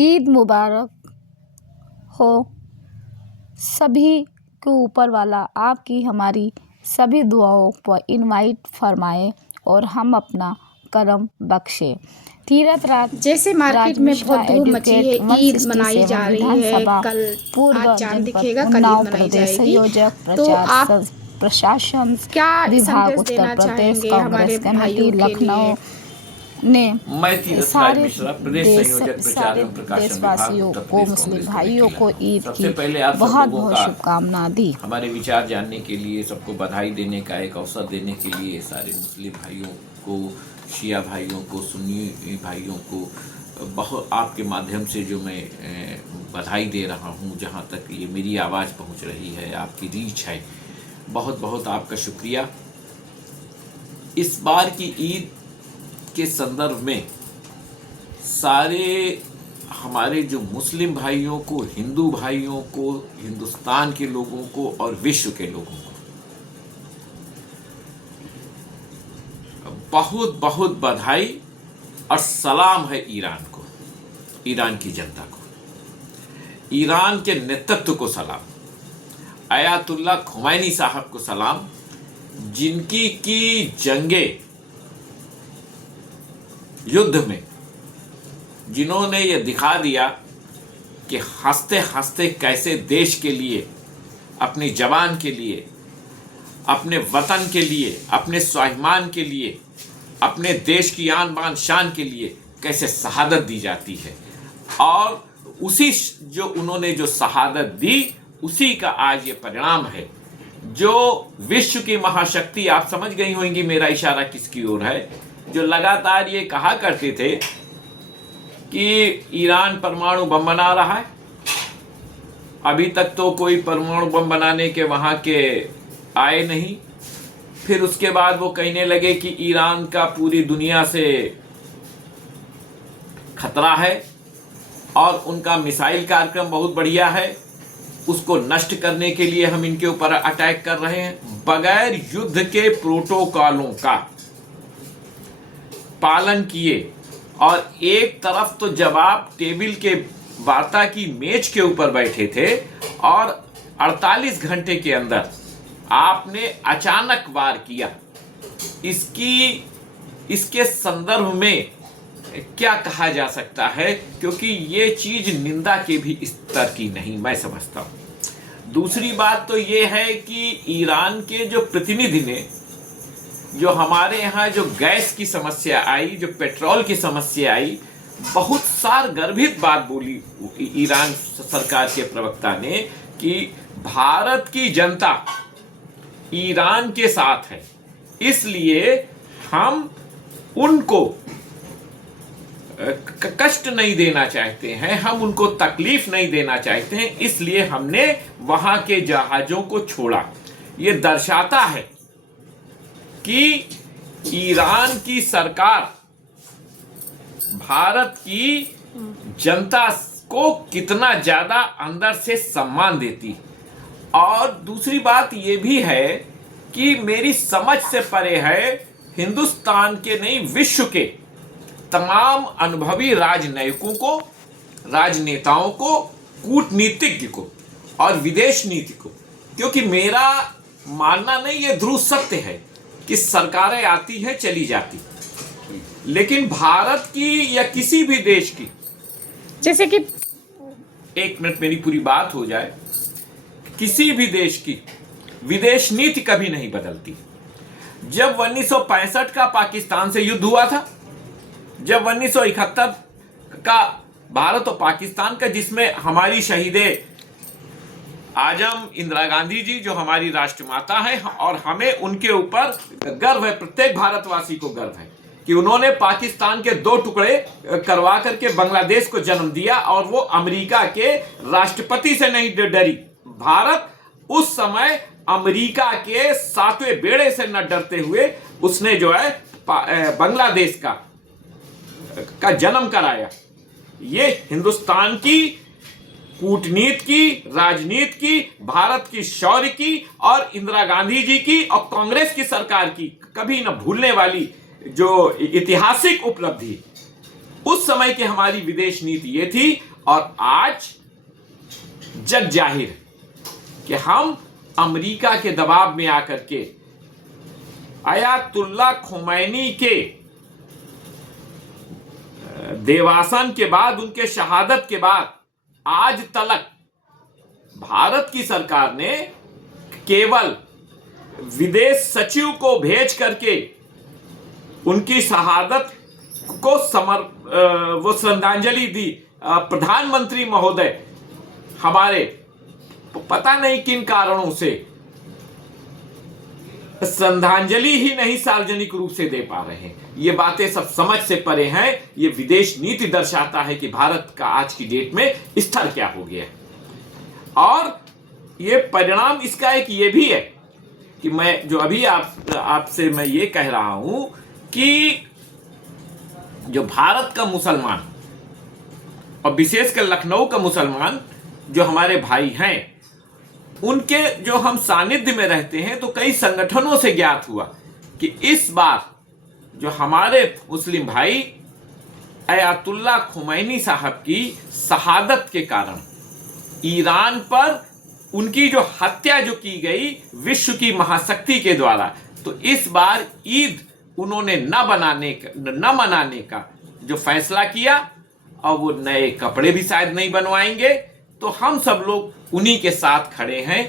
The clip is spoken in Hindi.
ईद मुबारक हो। सभी को ऊपर वाला आपकी हमारी सभी दुआओं पर इनवाइट फरमाए और हम अपना करम बख्शे। तीरथ राज जैसे मार्केट में बहुत धूम मची है, ईद मनाई जा रही है। कल पूर्व आज चांद जनपद दिखेगा, कल उन्नाव ईद मनाई प्रदेश जाएगी। संयोजक तो आप प्रशासन क्या विभाग संदेश उत्तर देना प्रदेश चाहेंगे कांग्रेस हमारे कमेटी भाइयों के लखनऊ लिए? ने मैं तीरथ राज सारे मिश्रा, प्रदेश संयोजक प्रचार सारे एवं प्रकाशन विभाग, देशवासियों उत्तर को प्रदेश मुस्लिम कांग्रेस भाइयों कमेटी को लखनऊ। ईद सबसे की पहले आप सब बहुत लोगों बहुत का शुभकामना दी। हमारे विचार जानने के लिए, सबको बधाई देने का एक अवसर देने के लिए, सारे मुस्लिम भाइयों को, शिया भाइयों को, सुन्नी भाइयों को बहुत आपके माध्यम से जो मैं बधाई दे रहा हूँ, जहाँ तक ये मेरी आवाज़ पहुँच रही है, आपकी रीच है, बहुत बहुत आपका शुक्रिया। इस बार की ईद के संदर्भ में सारे हमारे जो मुस्लिम भाइयों को, हिंदू भाइयों को, हिंदुस्तान के लोगों को और विश्व के लोगों को बहुत बहुत बधाई और सलाम है। ईरान को, ईरान की जनता को, ईरान के नेतृत्व को सलाम, आयतुल्लाह खुमैनी साहब को सलाम, जिनकी की जंगे युद्ध में जिन्होंने ये दिखा दिया कि हंसते हंसते कैसे देश के लिए, अपनी जवान के लिए, अपने वतन के लिए, अपने स्वाभिमान के लिए, अपने देश की आन बान शान के लिए कैसे शहादत दी जाती है। और उसी जो उन्होंने जो शहादत दी, उसी का आज ये परिणाम है। जो विश्व की महाशक्ति, आप समझ गई होंगी मेरा इशारा किसकी ओर है, जो लगातार ये कहा करते थे कि ईरान परमाणु बम बना रहा है, अभी तक तो कोई परमाणु बम बनाने के वहाँ के आए नहीं। फिर उसके बाद वो कहने लगे कि ईरान का पूरी दुनिया से खतरा है और उनका मिसाइल कार्यक्रम बहुत बढ़िया है, उसको नष्ट करने के लिए हम इनके ऊपर अटैक कर रहे हैं। बगैर युद्ध के प्रोटोकॉलों का पालन किए और एक तरफ तो जब आप टेबल के वार्ता की मेज के ऊपर बैठे थे और 48 घंटे के अंदर आपने अचानक वार किया, इसके संदर्भ में क्या कहा जा सकता है, क्योंकि ये चीज निंदा के भी स्तर की नहीं, मैं समझता हूं। दूसरी बात तो ये है कि ईरान के जो प्रतिनिधि ने, जो हमारे यहाँ जो गैस की समस्या आई, जो पेट्रोल की समस्या आई, बहुत सारगर्भित बात बोली ईरान सरकार के प्रवक्ता ने कि भारत की जनता ईरान के साथ है, इसलिए हम उनको कष्ट नहीं देना चाहते हैं, हम उनको तकलीफ नहीं देना चाहते हैं, इसलिए हमने वहां के जहाजों को छोड़ा। ये दर्शाता है कि ईरान की सरकार भारत की जनता को कितना ज्यादा अंदर से सम्मान देती। और दूसरी बात ये भी है कि मेरी समझ से परे है, हिंदुस्तान के नहीं विश्व के तमाम अनुभवी राजनयिकों को, राजनेताओं को, कूटनीतिज्ञ को और विदेश नीति को, क्योंकि मेरा मानना नहीं, ये ध्रुव सत्य है कि सरकारें आती हैं चली जाती, लेकिन भारत की या किसी भी देश की, जैसे कि एक मिनट मेरी पूरी बात हो जाए, किसी भी देश की विदेश नीति कभी नहीं बदलती। जब 1965 का पाकिस्तान से युद्ध हुआ था, जब 1971 का भारत और पाकिस्तान का, जिसमें हमारी शहीदे आजम इंदिरा गांधी जी, जो हमारी राष्ट्रमाता है, और हमें उनके ऊपर गर्व है, प्रत्येक भारतवासी को गर्व है कि उन्होंने पाकिस्तान के 2 टुकड़े करवा करके बांग्लादेश को जन्म दिया, और वो अमेरिका के राष्ट्रपति से नहीं डरी। भारत उस समय अमेरिका के 7वें बेड़े से न डरते हुए उसने जो है बांग्लादेश का जन्म कराया। ये हिंदुस्तान की कूटनीति की, राजनीति की, भारत की शौर्य की और इंदिरा गांधी जी की और कांग्रेस की सरकार की कभी न भूलने वाली जो ऐतिहासिक उपलब्धि, उस समय की हमारी विदेश नीति ये थी। और आज जग जाहिर है कि हम अमेरिका के दबाव में आकर के आयतुल्ला खुमैनी के देवासन के बाद, उनके शहादत के बाद आज तलक भारत की सरकार ने केवल विदेश सचिव को भेज करके उनकी शहादत को वो श्रद्धांजलि दी। प्रधानमंत्री महोदय हमारे पता नहीं किन कारणों से श्रद्धांजलि ही नहीं सार्वजनिक रूप से दे पा रहे हैं। ये बातें सब समझ से परे हैं। ये विदेश नीति दर्शाता है कि भारत का आज की डेट में स्तर क्या हो गया है। और ये परिणाम इसका एक ये भी है कि मैं जो अभी आपसे मैं ये कह रहा हूं कि जो भारत का मुसलमान और विशेषकर लखनऊ का मुसलमान जो हमारे भाई हैं, उनके जो हम सानिध्य में रहते हैं, तो कई संगठनों से ज्ञात हुआ कि इस बार जो हमारे मुस्लिम भाई आयतुल्ला खुमैनी साहब की शहादत के कारण ईरान पर उनकी जो हत्या जो की गई विश्व की महाशक्ति के द्वारा, तो इस बार ईद उन्होंने न मनाने का जो फैसला किया, और वो नए कपड़े भी शायद नहीं बनवाएंगे। तो हम सब लोग उन्हीं के साथ खड़े हैं